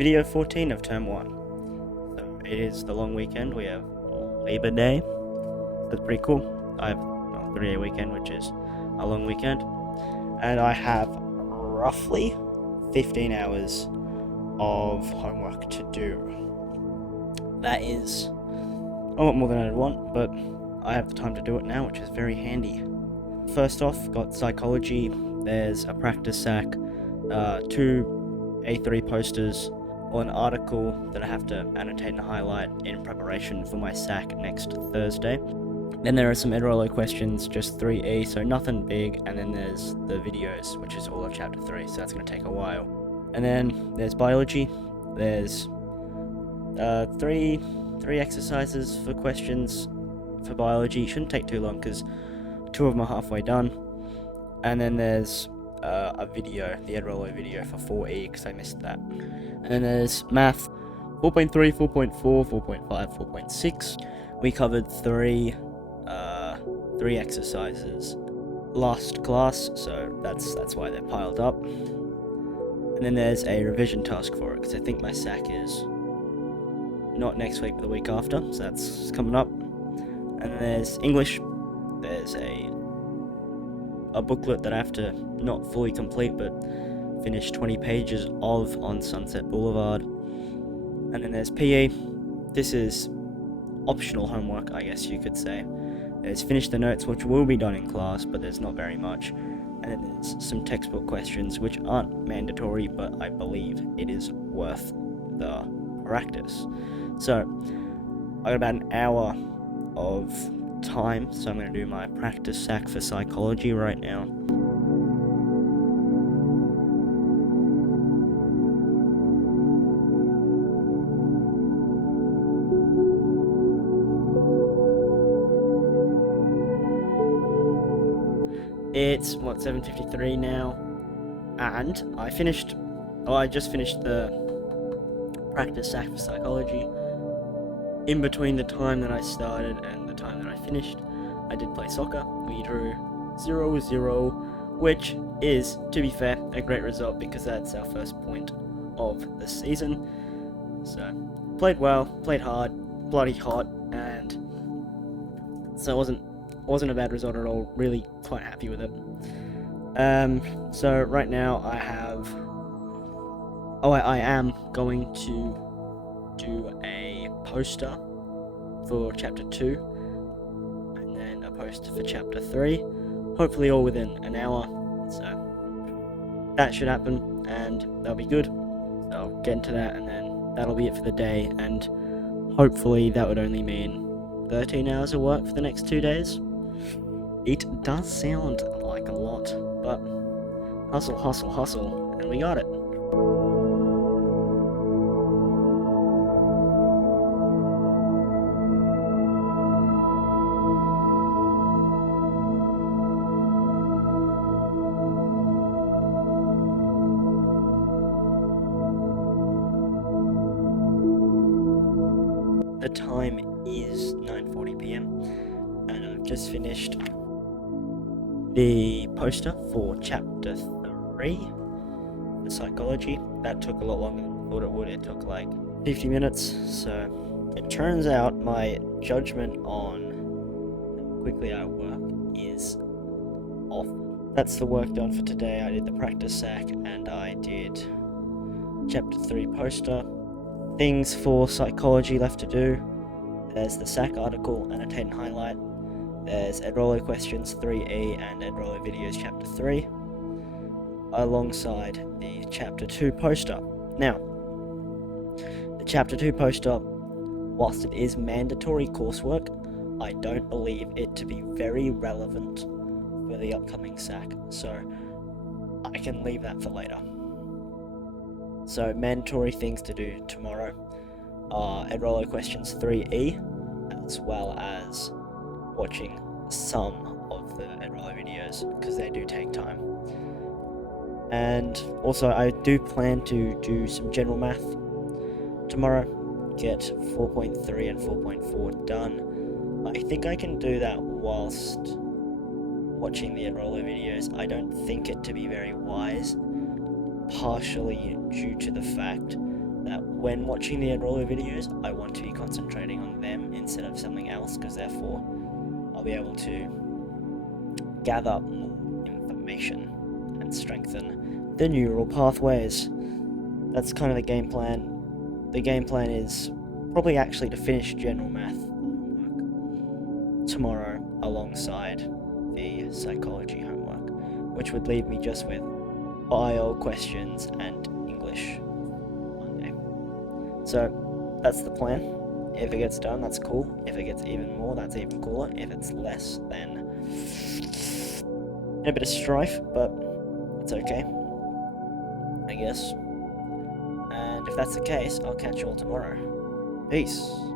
Video 14 of Term 1. So it is the long weekend. We have Labor Day. That's pretty cool. I have a 3-day weekend, which is a long weekend. And I have roughly 15 hours of homework to do. That is a lot more than I'd want, but I have the time to do it now, which is very handy. First off, got psychology. There's a practice sack, 2 A3 posters, or an article that I have to annotate and highlight in preparation for my sack next Thursday. Then there are some Ed Rollo questions, just 3E, so nothing big, and then there's the videos, which is all of chapter 3, so that's going to take a while. And then there's biology. There's three exercises for questions for biology. Shouldn't take too long because 2 of them are halfway done. And then there's a video, the Ed Rollo video for 4E, because I missed that. And then there's math, 4.3, 4.4, 4.5, 4.6. We covered three exercises last class, so that's why they're piled up. And then there's a revision task for it, because I think my sack is not next week but the week after, so that's coming up. And then there's English. There's a booklet that I have to not fully complete but finish 20 pages of on Sunset Boulevard. And then there's PE. This is optional homework, I guess you could say. There's finish the notes, which will be done in class, but there's not very much. And then there's some textbook questions, which aren't mandatory, but I believe it is worth the practice. So I got about an hour of time, so I'm going to do my practice sack for psychology right now. It's 7:53 now, and I just finished the practice sack for psychology. In between the time that I started and the time that I finished, I did play soccer. We drew 0-0, which is, to be fair, a great result because that's our first point of the season. So, played well, played hard, bloody hot, and so it wasn't a bad result at all. Really quite happy with it. So right now I am going to do a poster for chapter 2 and then a poster for chapter 3, hopefully all within an hour, so that should happen and that'll be good. So I'll get into that and then that'll be it for the day, and hopefully that would only mean 13 hours of work for the next 2 days. It does sound like a lot, but hustle, hustle, hustle, and we got it. The time is 9:40 p.m. and I've just finished the poster for chapter 3, the psychology. That took a lot longer than I thought it would. It took like 50 minutes, so it turns out my judgment on how quickly I work is off. That's the work done for today. I did the practice sack and I did chapter 3 poster. Things for psychology left to do. There's the sack article, annotate and highlight. There's Ed Rollo questions 3E and Ed Rollo videos chapter 3, alongside the chapter 2 poster. Now, the chapter 2 poster, whilst it is mandatory coursework, I don't believe it to be very relevant for the upcoming sack, so I can leave that for later. So mandatory things to do tomorrow are Ed Rollo questions 3E, as well as watching some of the Ed Rollo videos, because they do take time. And also I do plan to do some general math tomorrow, get 4.3 and 4.4 done. I think I can do that whilst watching the Ed Rollo videos. I don't think it to be very wise, partially due to the fact that when watching the enroller videos, I want to be concentrating on them instead of something else, because therefore I'll be able to gather more information and strengthen the neural pathways. That's kind of the game plan. The game plan is probably actually to finish general math homework tomorrow alongside the psychology homework, which would leave me just with bio questions and English Monday. So that's the plan. If it gets done, that's cool. If it gets even more, that's even cooler. If it's less, then a bit of strife, but it's okay, I guess. And if that's the case, I'll catch you all tomorrow. Peace.